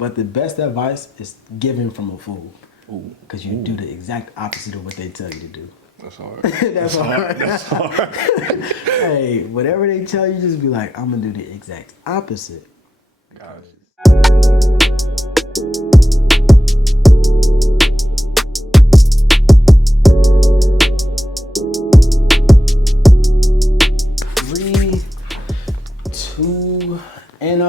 But the best advice is given from a fool. Ooh. Because you do the exact opposite of what they tell you to do. That's hard. That's hard. That's hard. Hey, whatever they tell you, just be like, I'm going to do the exact opposite. Gotcha. Three, two, and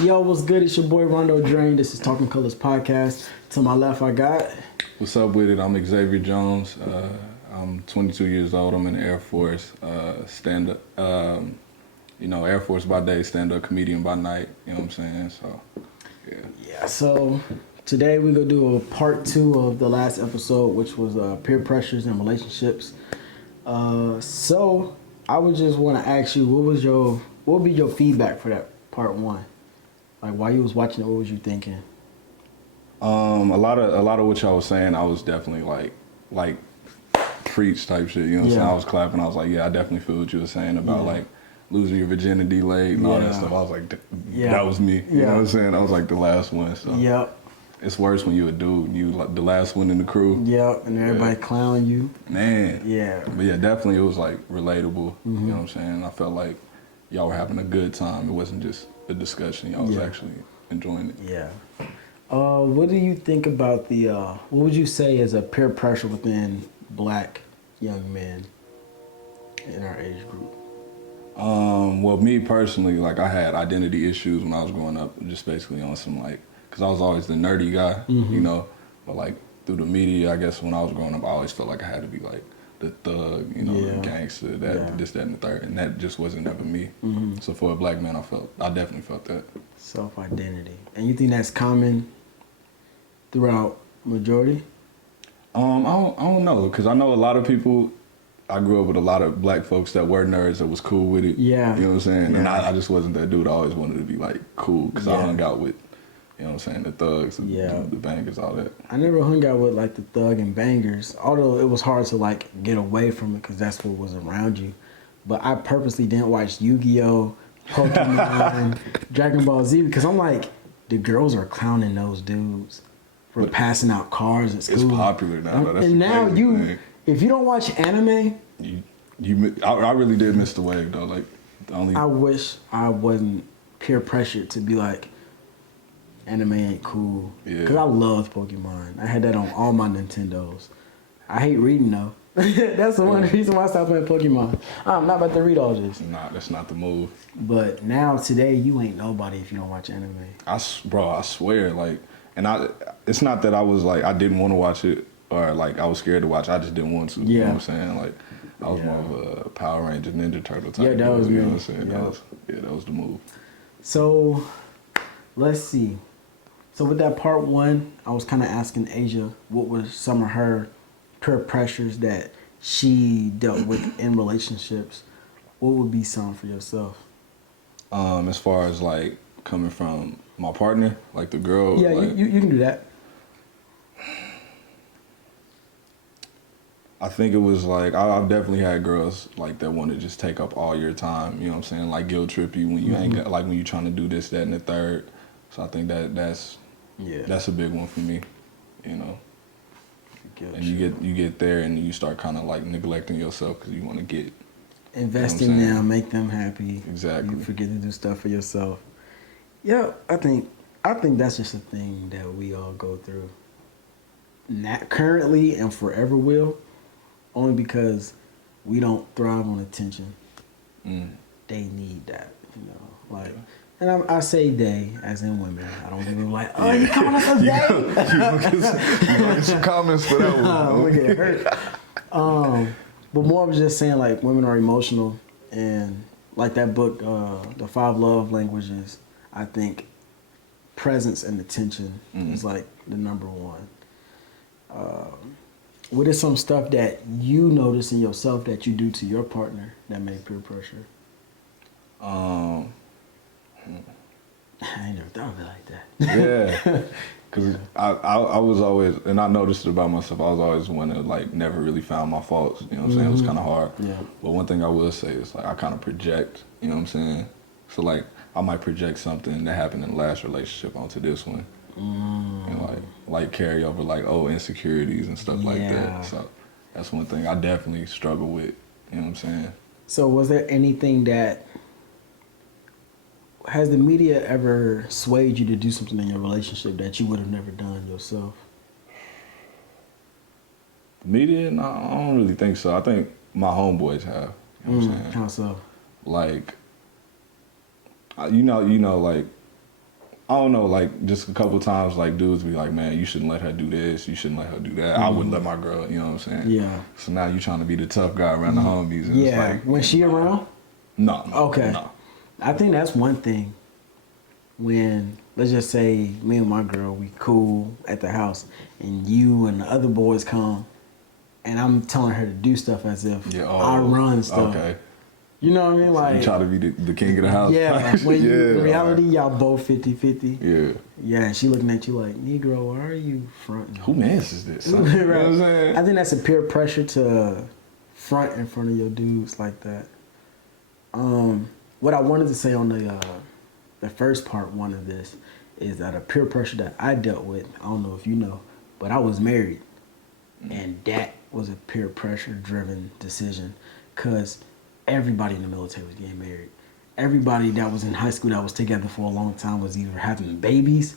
yo, what's good? It's your boy Rondo Draine. This is Talking Colors Podcast. To my left, I got. What's up with it? I'm Xavier Jones. I'm 22 years old. I'm in the Air Force. Stand-up, Air Force by day, stand-up comedian by night. You know what I'm saying? So, yeah. Yeah. So today we're gonna do a part 2 of the last episode, which was peer pressures and relationships. So I would just want to ask you, what would be your feedback for that part 1? Like while you was watching it, what was you thinking? A lot of what y'all was saying, I was definitely like preach type shit. You know what I'm saying? I was clapping. I was like, yeah, I definitely feel what you were saying about like losing your virginity late and all that stuff. I was like, that was me. You know what I'm saying? I was like the last one. So it's worse when you a dude. You like the last one in the crew. Yep, and everybody clowning you. Man. Yeah. But yeah, definitely it was like relatable. You know what I'm saying? I felt like y'all were having a good time. It wasn't just a discussion. Y'all was actually enjoying it. Yeah. What do you think about the, what would you say is a peer pressure within black young men in our age group? Well, me personally, like I had identity issues when I was growing up, just basically on some like, cause I was always the nerdy guy, you know, but like through the media, I guess when I was growing up, I always felt like I had to be like the thug, you know, the gangster, this, that, and the third, and that just wasn't ever me. So for a black man, I definitely felt that. Self-identity. And you think that's common throughout majority? I don't know, cause I know a lot of people. I grew up with a lot of black folks that were nerds that was cool with it. Yeah. You know what I'm saying? Yeah. And I just wasn't that dude. I always wanted to be like cool because I hung out with, you know what I'm saying, the thugs, the bangers, all that. I never hung out with like the thug and bangers, although it was hard to like get away from it because that's what was around you. But I purposely didn't watch Yu-Gi-Oh, Pokemon, Dragon Ball Z because I'm like, the girls are clowning those dudes for passing out cards at school. It's popular now. That's and now thing. If you don't watch anime, I really did miss the wave though. Like the only. I wish I wasn't peer pressured to be like, anime ain't cool. Yeah. Cause I loved Pokemon. I had that on all my Nintendos. I hate reading though. That's the one reason why I stopped playing Pokemon. I'm not about to read all this. Nah, that's not the move. But now today, you ain't nobody if you don't watch anime. I swear, like, and it's not that I was like I didn't want to watch it. Or like I was scared to watch. I just didn't want to. You know what I'm saying? Like I was more of a Power Ranger, Ninja Turtle type. Yeah, that was me. You know what I'm saying? That was the move. So let's see. So with that part 1, I was kind of asking Asia what were some of her peer pressures that she dealt with in relationships. What would be some for yourself? As far as like coming from my partner, like the girl. Yeah, like, you can do that. I think it was like I've definitely had girls like that want to just take up all your time. You know what I'm saying? Like guilt trip you when you ain't got, like when you trying to do this, that, and the third. So I think that's a big one for me. You know. Guilt and you get there and you start kind of like neglecting yourself because you want to get invest in them, make them happy. Exactly. You forget to do stuff for yourself. Yeah, I think that's just a thing that we all go through. Not currently and forever will. Only because we don't thrive on attention. They need that, you know. Like, and I say they as in women. I don't even like, oh, you calling us a they? You get some comments for that one. I'm gonna get hurt. But more of just saying like women are emotional, and like that book, The 5 Love Languages. I think presence and attention is like the number one. What is some stuff that you notice in yourself that you do to your partner that make peer pressure? I ain't never thought of it like that. Yeah, because I was always, and I noticed it about myself, I was always one that like never really found my faults, you know what I'm saying? It was kind of hard. Yeah. But one thing I will say is like I kind of project, you know what I'm saying? So like I might project something that happened in the last relationship onto this one. And like carry over like insecurities and stuff like that. So that's one thing I definitely struggle with. You know what I'm saying? So was there anything that has the media ever swayed you to do something in your relationship that you would have never done yourself? Media? No, I don't really think so. I think my homeboys have. You know what I'm saying? How so? Like, like, I don't know, like, just a couple times, like, dudes be like, man, you shouldn't let her do this, you shouldn't let her do that. I wouldn't let my girl, you know what I'm saying? Yeah. So now you trying to be the tough guy around the homies. And Yeah. It's like, when she around? No. Okay. No. I think that's one thing. When, let's just say, me and my girl, we cool at the house, and you and the other boys come, and I'm telling her to do stuff as if I run stuff. Okay. You know what I mean? Like, you try to be the king of the house. Yeah. When in reality, y'all both 50-50. Yeah. Yeah, and she looking at you like, Negro, why are you fronting? Who mans is this? Right. You know what I'm saying? I think that's a peer pressure to front in front of your dudes like that. What I wanted to say on the first part one of this is that a peer pressure that I dealt with, I don't know if you know, but I was married. And that was a peer pressure driven decision because everybody in the military was getting married. Everybody that was in high school that was together for a long time was either having babies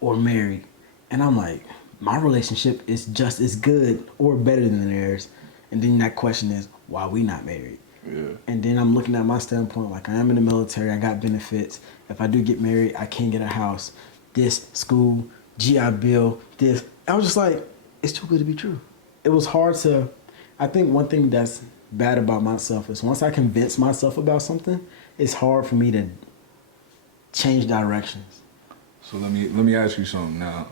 or married. And I'm like, my relationship is just as good or better than theirs. And then that question is, why we not married? Yeah. And then I'm looking at my standpoint, like I am in the military, I got benefits. If I do get married, I can't get a house. This, school, GI Bill, this. I was just like, it's too good to be true. It was hard to, I think one thing that's bad about myself is once I convince myself about something, it's hard for me to change directions. So let me ask you something now.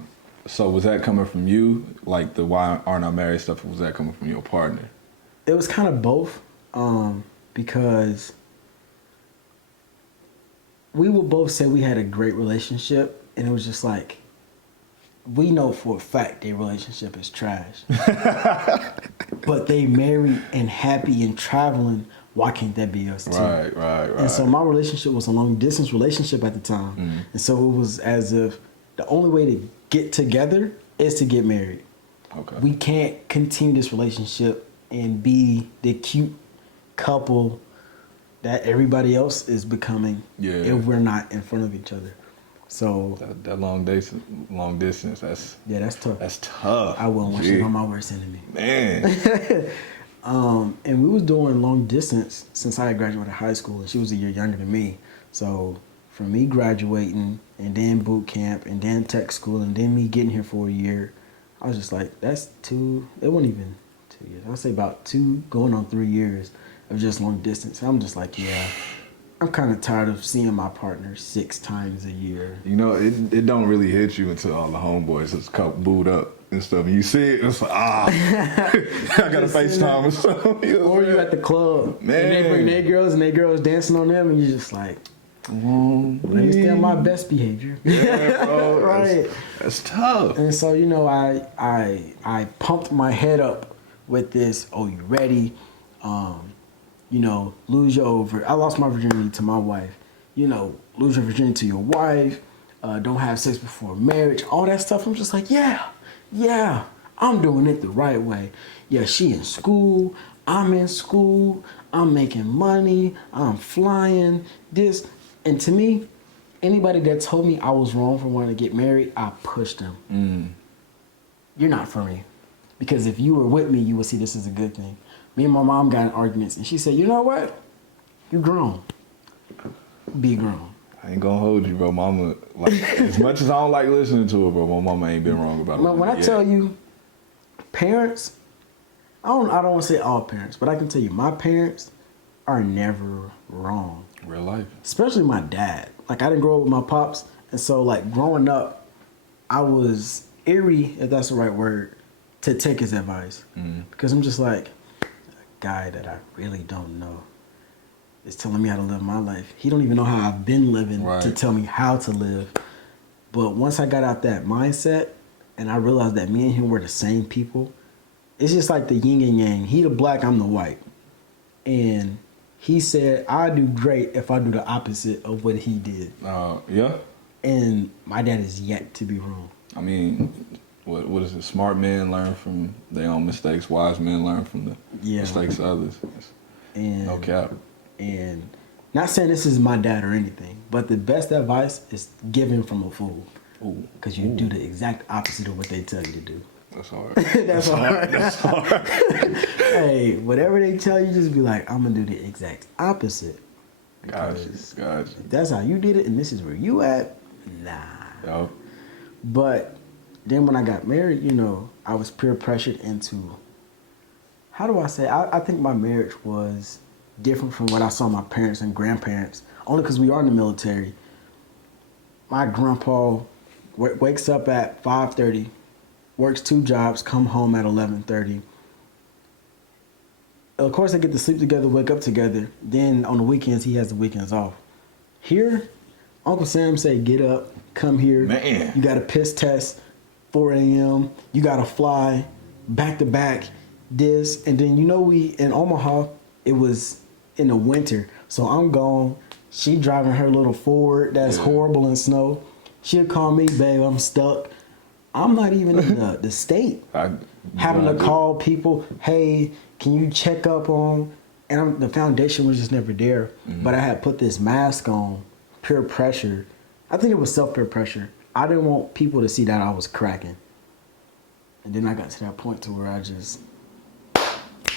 So was that coming from you, like the why aren't I married stuff, or was that coming from your partner? It was kind of both, because we would both say we had a great relationship, and it was just like, we know for a fact their relationship is trash. But they married and happy and traveling. Why can't that be us too? Right. And so my relationship was a long distance relationship at the time. And so it was as if the only way to get together is to get married. Okay. We can't continue this relationship and be the cute couple that everybody else is becoming if we're not in front of each other. So that long distance, that's tough. That's tough. I wouldn't wish it on my worst enemy. Man. And we was doing long distance since I had graduated high school, and she was a year younger than me. So for me graduating and then boot camp and then tech school and then me getting here for a year, I was just like, that's two. It wasn't even 2 years. I'd say about 2 going on 3 years of just long distance. I'm just like, yeah. I'm kind of tired of seeing my partner 6 times a year. You know, it don't really hit you until all the homeboys is booed up and stuff. And you see it, it's like, I got to FaceTime or something. You know or you at the club, man. And they bring their girls dancing on them, and you're just like, let me stay on my best behavior. Yeah, bro. Right. That's tough. And so, you know, I pumped my head up with this, oh, you ready? You know, I lost my virginity to my wife. You know, lose your virginity to your wife. Don't have sex before marriage. All that stuff. I'm just like, yeah, I'm doing it the right way. Yeah, she in school. I'm in school. I'm making money. I'm flying. This. And to me, anybody that told me I was wrong for wanting to get married, I pushed them. You're not for me. Because if you were with me, you would see this as a good thing. Me and my mom got in arguments, and she said, you know what? You grown. Be grown. I ain't gonna hold you, bro. Mama, like, as much as I don't like listening to her, bro, my mama ain't been wrong about it. When I tell you, parents, I don't want to say all parents, but I can tell you my parents are never wrong. Real life. Especially my dad. Like, I didn't grow up with my pops, and so, like, growing up, I was eerie, if that's the right word, to take his advice. Because I'm just like, guy that I really don't know is telling me how to live my life. He don't even know how I've been living to tell me how to live. But once I got out that mindset and I realized that me and him were the same people, it's just like the yin and yang. He the black, I'm the white. And He said, "I do great if I do the opposite of what he did." Yeah. And my dad is yet to be wrong. I mean, what is it? Smart men learn from their own mistakes. Wise men learn from the mistakes of others. And no cap. And not saying this is my dad or anything, but the best advice is given from a fool. Because you do the exact opposite of what they tell you to do. That's hard. That's hard. That's hard. Hey, whatever they tell you, just be like, I'm going to do the exact opposite. Gotcha. If that's how you did it and this is where you at, nah. Yep. But then when I got married, you know, I was peer pressured into, how do I say, I think my marriage was different from what I saw my parents and grandparents, only because we are in the military. My grandpa wakes up at 5:30, works 2 jobs, come home at 11:30. Of course, they get to sleep together, wake up together. Then on the weekends, he has the weekends off. Here, Uncle Sam say, get up, come here. Man. You got a piss test, 4 a.m. You got to fly back to back, this. And then, you know, we in Omaha, it was in the winter. So I'm gone. She driving her little Ford that's horrible in snow. She'll call me, babe, I'm stuck. I'm not even in the state. Having to call people, hey, can you check up on? And the foundation was just never there. Mm-hmm. But I had put this mask on, peer pressure. I think it was self-peer pressure. I didn't want people to see that I was cracking. And then I got to that point to where I just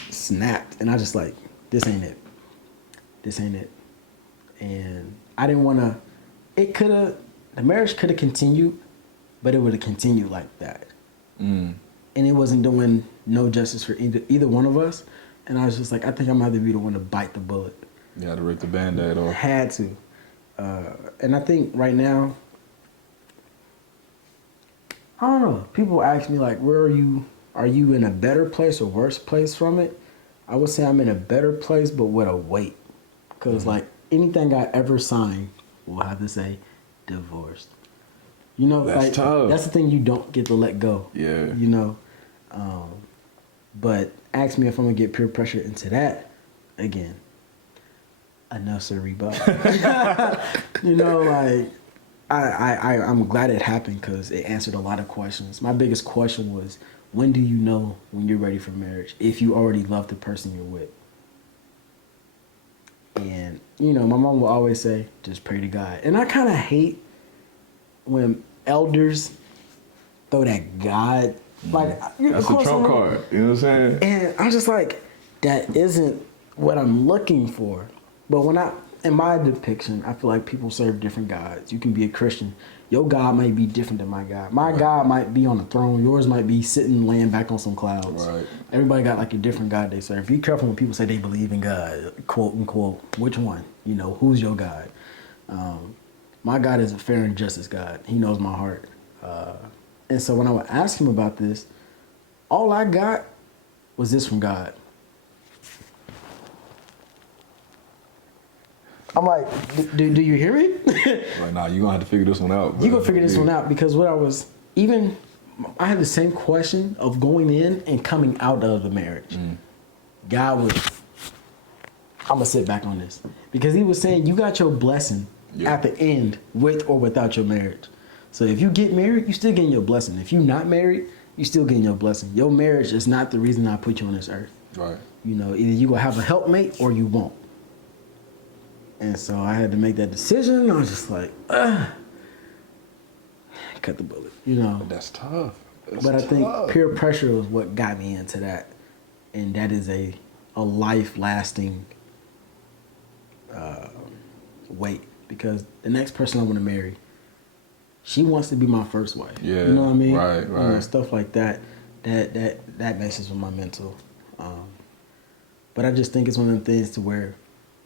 snapped. And I just like, this ain't it. This ain't it. And I didn't want to, the marriage could have continued, but it would have continued like that. And it wasn't doing no justice for either one of us. And I was just like, I think I'm going to have to be the one to bite the bullet. You had to rip the Band-Aid off. Had to. And I think right now, I don't know. People ask me like, where are you? Are you in a better place or worse place from it? I would say I'm in a better place, but with a weight. Because like anything I ever signed, we'll have to say divorced. You know, that's like tough. That's the thing you don't get to let go. Yeah. You know, but ask me if I'm gonna get peer pressure into that again. No, sirree, but you know, like I'm glad it happened because it answered a lot of questions. My biggest question was, when do you know when you're ready for marriage? If you already love the person you're with. And, you know, my mom will always say, just pray to God. And I kind of hate when elders throw that God, like, that's the trump card, you know what I'm saying? And I'm just like, that isn't what I'm looking for. But in my depiction, I feel like people serve different gods. You can be a Christian. Your God might be different than my God. My God might be on the throne. Yours might be sitting, laying back on some clouds. Right. Everybody got like a different God they serve. Be careful when people say they believe in God, quote unquote. Which one? You know, who's your God? My God is a fair and justice God. He knows my heart. And so when I would ask him about this, all I got was this from God. I'm like, do you hear me? Like, nah, you're going to have to figure this one out. You're going to figure this one out because I had the same question of going in and coming out of the marriage. God was, I'm going to sit back on this. Because he was saying, you got your blessing at the end with or without your marriage. So if you get married, you still getting your blessing. If you're not married, you still getting your blessing. Your marriage is not the reason I put you on this earth. Right. You know, either you going to have a helpmate or you won't. And so I had to make that decision. I was just like, cut the bullet, you know. That's tough. But I think peer pressure was what got me into that. And that is a life-lasting weight. Because the next person I want to marry, she wants to be my first wife. Yeah, you know what I mean? Right. You know, stuff like that. That messes with my mental. But I just think it's one of the things to where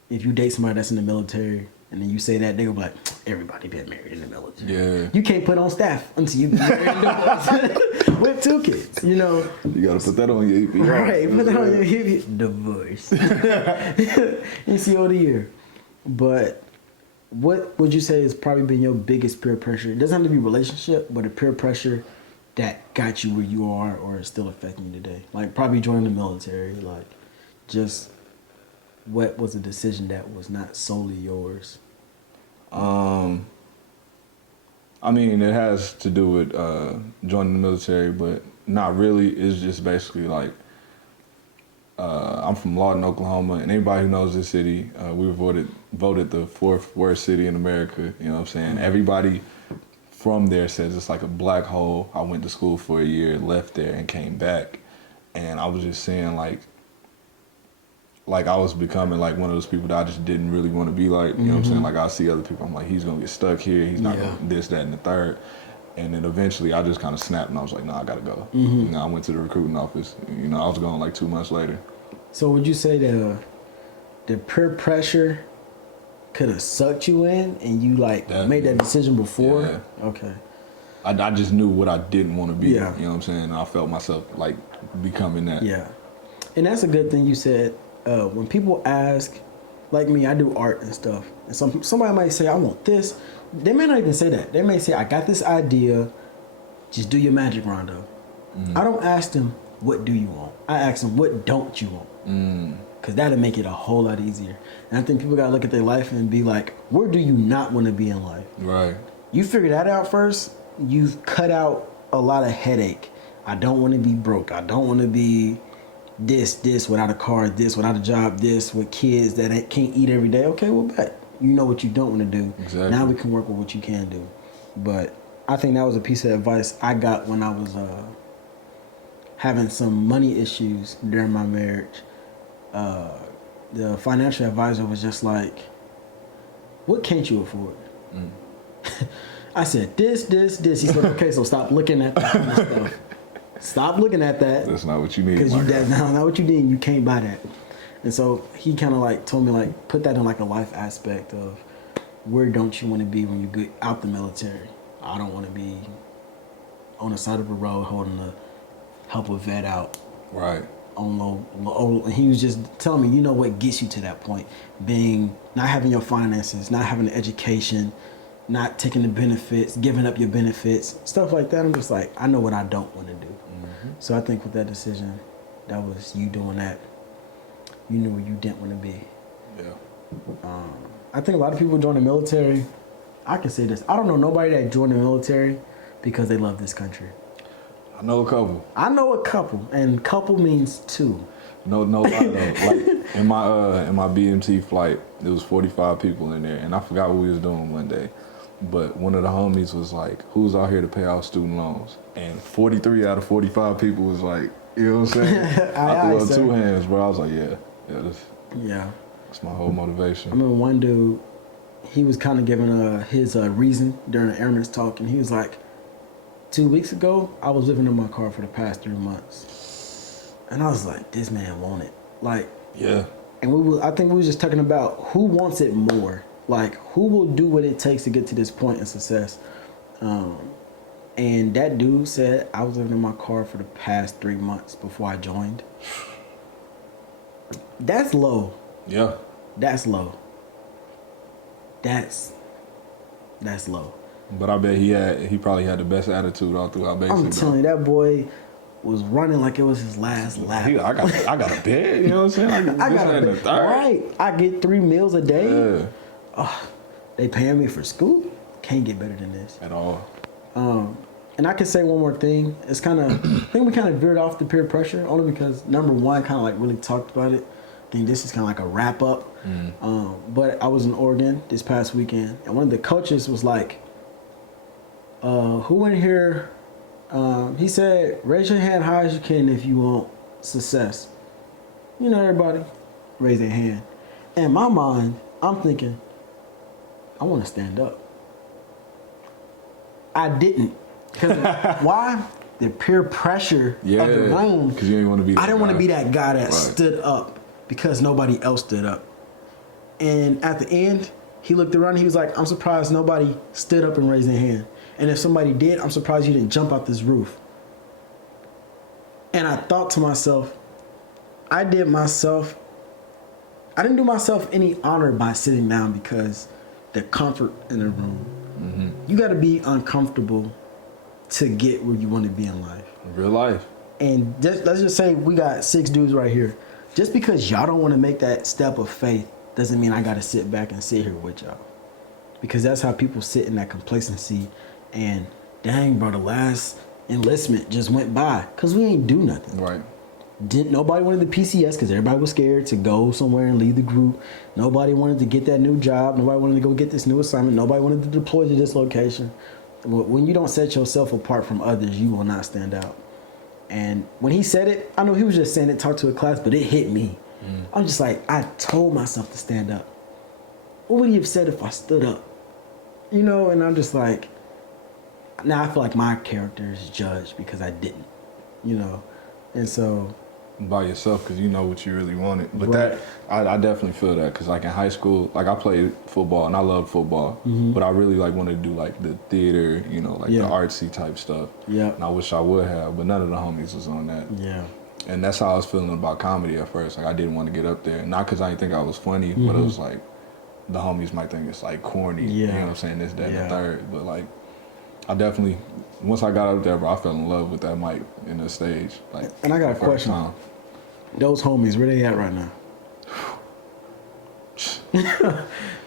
if you date somebody that's in the military and then you say that, they'll be like, everybody been married in the military. Yeah. You can't put on staff until you get married with 2 kids, you know. You got to put that on your EP. Right, put that on your EP. Divorce. NCO of the year. But what would you say has probably been your biggest peer pressure? It doesn't have to be relationship, but a peer pressure that got you where you are or is still affecting you today. Like probably joining the military, like just what was a decision that was not solely yours? I mean, it has to do with joining the military, but not really. It's just basically like I'm from Lawton, Oklahoma, and anybody who knows this city, we were voted the 4th worst city in America. You know what I'm saying? Everybody from there says it's like a black hole. I went to school for a year, left there, and came back, and I was just saying like I was becoming like one of those people that I just didn't really want to be like. You know what I'm saying? Like I see other people, I'm like, he's gonna get stuck here. He's not gonna this, that, and the third. And then eventually I just kind of snapped and I was like, no, I gotta go. You know, I went to the recruiting office. You know, I was gone like 2 months later. So would you say the peer pressure could have sucked you in and you like made that decision before? Yeah. Okay. I just knew what I didn't want to be. Yeah. You know what I'm saying? And I felt myself like becoming that. Yeah. And that's a good thing you said. When people ask, like me, I do art and stuff. And somebody might say, I want this. They may not even say that. They may say, I got this idea. Just do your magic, Rondo. I don't ask them, what do you want? I ask them, what don't you want? Because that'll make it a whole lot easier. And I think people got to look at their life and be like, where do you not want to be in life? Right. You figure that out first, you've cut out a lot of headache. I don't want to be broke. I don't want to be this without a car, this without a job, this with kids that can't eat every day. Okay, well, bet you know what you don't want to do. Exactly. Now we can work with what you can do. But I think that was a piece of advice I got when I was having some money issues during my marriage. The financial advisor was just like, what can't you afford? I said, this. He said, okay, so stop looking at that kind of stuff. Stop looking at that. That's not what you need. Because that's not what you need. You can't buy that. And so he kind of like told me like put that in like a life aspect of where don't you want to be when you get out the military. I don't want to be on the side of the road holding to help a vet out. Right. On low. And he was just telling me, you know what gets you to that point, being not having your finances, not having the education, not taking the benefits, giving up your benefits, stuff like that. I'm just like, I know what I don't want to do. So I think with that decision, that was you doing that. You knew where you didn't want to be. Yeah. I think a lot of people join the military. I can say this. I don't know nobody that joined the military because they love this country. I know a couple. And couple means two. No lie though. Like in my BMT flight, there was 45 people in there, and I forgot what we was doing one day. But one of the homies was like, who's out here to pay off student loans? And 43 out of 45 people was like, you know what I'm saying? I threw up 2 hands, bro. I was like, that's my whole motivation. I remember one dude, he was kind of giving his reason during the airman's talk, and he was like, 2 weeks ago, I was living in my car for the past 3 months. And I was like, this man want it. Like, yeah. And I think we were just talking about who wants it more. Like, who will do what it takes to get to this point of success? And that dude said, I was living in my car for the past 3 months before I joined. That's low. Yeah. That's low. That's low. But I bet he probably had the best attitude all throughout basic. I'm telling you, that boy was running like it was his last lap. I got a bed, you know what I'm saying? I got a bed. Right. I get 3 meals a day. Yeah. Oh, they paying me for school. Can't get better than this. At all. And I can say one more thing. It's kind of, I think we kind of veered off the peer pressure only because number one kind of like really talked about it. I think this is kind of like a wrap up. But I was in Oregon this past weekend, and one of the coaches was like, who in here, he said, raise your hand high as you can if you want success. You know, everybody raise their hand. In my mind, I'm thinking, I want to stand up. I didn't. Why? The peer pressure of the room. Because you didn't want to be. I didn't want to be that guy that stood up because nobody else stood up. And at the end, he looked around and he was like, I'm surprised nobody stood up and raised their hand. And if somebody did, I'm surprised you didn't jump out this roof. And I thought to myself, I didn't do myself any honor by sitting down because the comfort in the room. You got to be uncomfortable to get where you want to be in life. Real life. And let's just say we got 6 dudes right here. just because y'all don't want to make that step of faith doesn't mean I got to sit back and sit here with y'all. Because that's how people sit in that complacency and, dang, bro, the last enlistment just went by because we ain't do nothing. Right. Nobody wanted the PCS because everybody was scared to go somewhere and leave the group. Nobody wanted to get that new job. Nobody wanted to go get this new assignment. Nobody wanted to deploy to this location. When you don't set yourself apart from others, you will not stand out. And when he said it, I know he was just saying it, talk to a class, but it hit me. I'm just like, I told myself to stand up. What would he have said if I stood up? You know, and I'm just like, now I feel like my character is judged because I didn't, you know. And so... by yourself because you know what you really wanted. But right. that, I definitely feel that because like in high school, like I played football and I loved football, but I really like wanted to do like the theater, you know, like the artsy type stuff. Yeah. And I wish I would have, but none of the homies was on that. Yeah. And that's how I was feeling about comedy at first. Like I didn't want to get up there, not because I didn't think I was funny, but it was like the homies might think it's like corny. Yeah. You know what I'm saying? This, that, and the third. But like, I definitely, once I got up there, bro, I fell in love with that mic in the stage. Like, and I got a question. Those homies, where they at right now?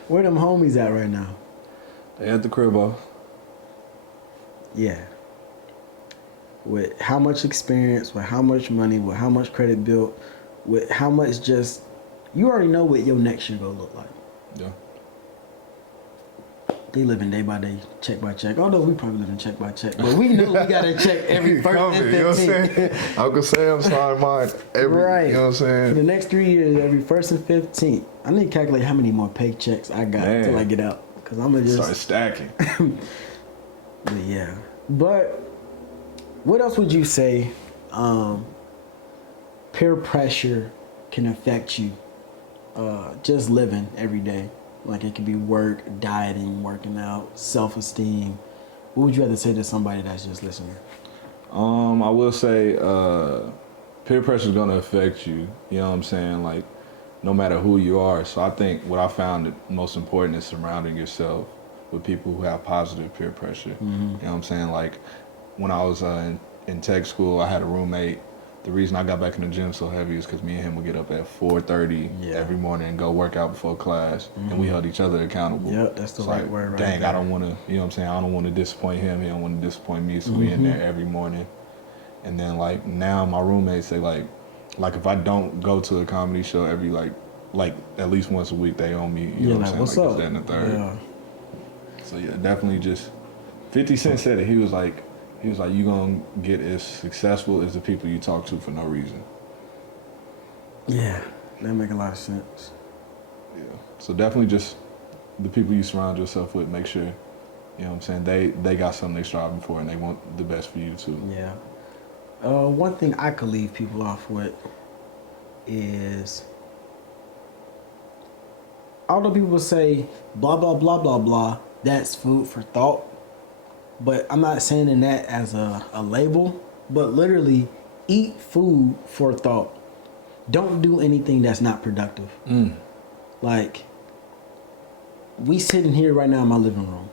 Where them homies at right now? They at the crib, Yeah. With how much experience, with how much money, with how much credit built, with how much just, you already know what your next year gonna look like. Yeah. They living day by day, check by check. Although we probably living check by check, but we know we gotta check every first and 15th. You know what I'm saying? Uncle Sam started mine every. Right. You know what I'm saying? For the next 3 years, every 1st and 15th. I need to calculate how many more paychecks I got till I get out, cause I'm gonna just start stacking. But yeah, but what else would you say? Peer pressure can affect you. Just living every day. Like it could be work, dieting, working out, self-esteem. What would you have to say to somebody that's just listening? I will say peer pressure is going to affect you. You know what I'm saying? Like no matter who you are. So I think what I found most important is surrounding yourself with people who have positive peer pressure. You know what I'm saying? Like when I was in tech school, I had a roommate. The reason I got back in the gym so heavy is because me and him would get up at 4:30 every morning and go work out before class, and we held each other accountable. Yep, that's the right word right dang, there. I don't want to, you know what I'm saying? I don't want to disappoint him. He don't want to disappoint me, so we in there every morning. And then like now my roommates say like if I don't go to a comedy show every like at least once a week, they owe me. You know what I'm saying? What's like up? That and the third. Yeah. So yeah, definitely just 50 Cent said it. He was like, you gonna get as successful as the people you talk to for no reason. Yeah, that make a lot of sense. Yeah. So definitely just the people you surround yourself with, make sure, you know what I'm saying, they got something they striving for and they want the best for you too. Yeah. One thing I could leave people off with is, although people say blah, blah, blah, blah, blah, that's food for thought. But I'm not saying in that as a label, but literally eat food for thought. Don't do anything that's not productive. Like, we sitting here right now in my living room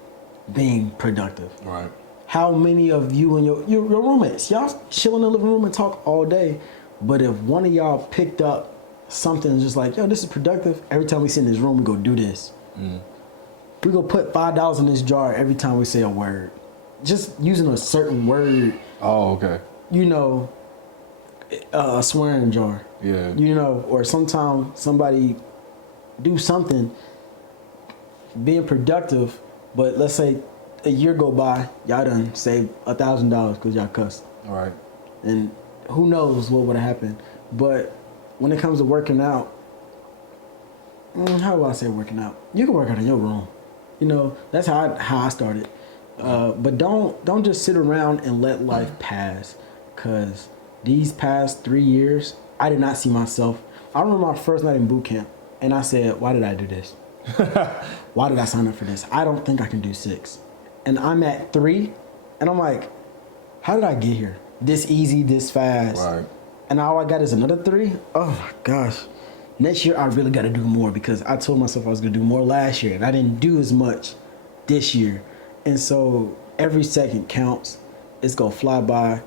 being productive. Right. How many of you and your roommates, y'all chill in the living room and talk all day, but if one of y'all picked up something just like, yo, this is productive, every time we sit in this room, we go do this. We go put $5 in this jar every time we say a word. Just using a certain word. Oh, okay. You know, a swearing jar. Yeah. You know, or sometimes somebody do something being productive, but let's say a year go by, y'all done saved $1,000 because y'all cussed. All right. And who knows what would have happened. But when it comes to working out, how do I say working out? You can work out in your room. You know, that's how I started. But don't just sit around and let life pass, because these past 3 years, I did not see myself. I remember my first night in boot camp, and I said, why did I do this? Why did I sign up for this? I don't think I can do 6. And I'm at 3, and I'm like, how did I get here? This easy, this fast. Right. And all I got is another 3? Oh my gosh. Next year, I really got to do more, because I told myself I was going to do more last year, and I didn't do as much this year. And so every second counts. It's going to fly by.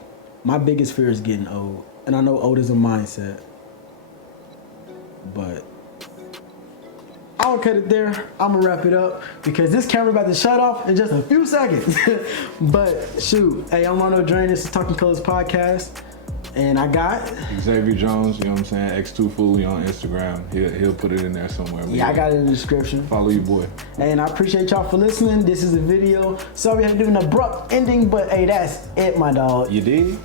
My biggest fear is getting old. And I know old is a mindset. But I'll cut it there. I'm gonna wrap it up because this camera about to shut off in just a few seconds. But shoot, hey, I'm Rondo Draine. This is Talking Colors Podcast. And I got Xavier Jones, you know what I'm saying? X2 Fully on Instagram. He'll put it in there somewhere. Yeah, I got it in the description. Follow your boy. And I appreciate y'all for listening. This is a video. Sorry we had to do an abrupt ending, but hey, that's it, my dog. You did?